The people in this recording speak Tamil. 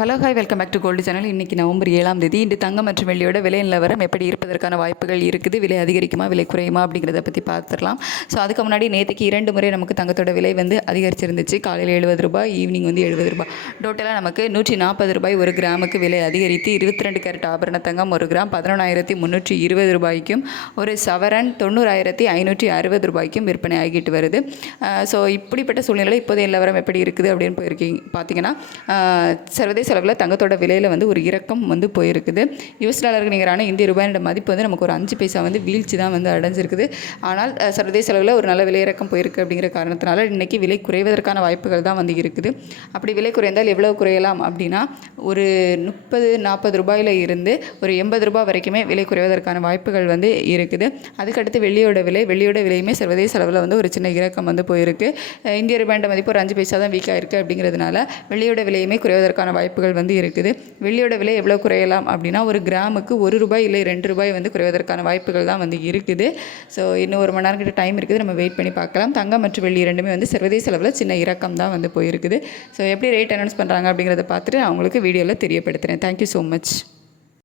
Hello hi welcome back to gold channel. இன்றைக்கி நவம்பர் 7ஆம் தேதி. இன்று தங்கம் மற்றும் வெள்ளியோட விலை நிலவரம் எப்படி இருப்பதற்கான வாய்ப்புகள் இருக்குது, விலை அதிகரிக்குமா விலை குறையுமா அப்படிங்கிறத பற்றி பார்த்துடலாம். ஸோ அதுக்கு முன்னாடி நேற்றுக்கு 2 முறை நமக்கு தங்கத்தோட விலை அதிகரிச்சிருந்துச்சு. காலையில் 70 ரூபாய், ஈவினிங் 70 ரூபாய். டோட்டலாக நமக்கு 140 ரூபாய் ஒரு கிராமுக்கு விலை அதிகரித்து 22 கேரட் ஆபரண தங்கம் ஒரு கிராம் 11,320 ரூபாய்க்கும், ஒரு சவரன் 90,560 ரூபாய்க்கும் விற்பனை ஆகிட்டு வருது. ஸோ இப்படிப்பட்ட சூழ்நிலை இப்போதைய நிலவரம் எப்படி இருக்குது அப்படின்னு பார்த்தீங்கன்னா, சர்வதேச அளவில் தங்கத்தோட விலையில் ஒரு இறக்கம் போயிருக்குது. யூஎஸ் டாலருக்கு நிகரான இந்திய ரூபாயோட மதிப்பு நமக்கு ஒரு 5 பைசா வீழ்ச்சி தான் அடைஞ்சிருக்குது. ஆனால் சர்வதேச அளவில் ஒரு நல்ல விலை இறக்கம் போயிருக்கு அப்படிங்கிற காரணத்தினால இன்றைக்கி விலை குறைவதற்கான வாய்ப்புகள் தான் இருக்குது. அப்படி விலை குறைந்தால் எவ்வளோ குறையலாம் அப்படின்னா, ஒரு 30-40 ரூபாயில் இருந்து ஒரு 80 ரூபாய் வரைக்குமே விலை குறைவதற்கான வாய்ப்புகள் இருக்குது. அதுக்கடுத்து வெள்ளியோட விலையுமே சர்வதேச அளவில் ஒரு சின்ன இறக்கம் போயிருக்கு. இந்திய ரூபாயோட மதிப்பு ஒரு 5 பைசா தான் வீக்காக இருக்குது அப்படிங்கிறதுனால வெள்ளியோட விலையுமே குறைவதற்கான வாய்ப்புகள் இருக்குது. வெள்ளியோட விலை எவ்வளோ குறையலாம் அப்படின்னா, ஒரு கிராமுக்கு 1 ரூபாய் இல்லை 2 ரூபாய் குறைவதற்கான வாய்ப்புகள் தான் இருக்குது. ஸோ இன்னும் 1 மணி நேரம் கிட்ட டைம் இருக்குது, நம்ம வெயிட் பண்ணி பார்க்கலாம். தங்கம் மற்றும் வெள்ளி இரண்டுமே சர்வதேச அளவில் சின்ன இறக்கம் தான் போயிருக்குது. ஸோ எப்படி ரேட் அனௌன்ஸ் பண்ணுறாங்க அப்படிங்கிறத பார்த்துட்டு நான் உங்களுக்கு வீடியோவில் தெரியப்படுத்துகிறேன். Thank you so much.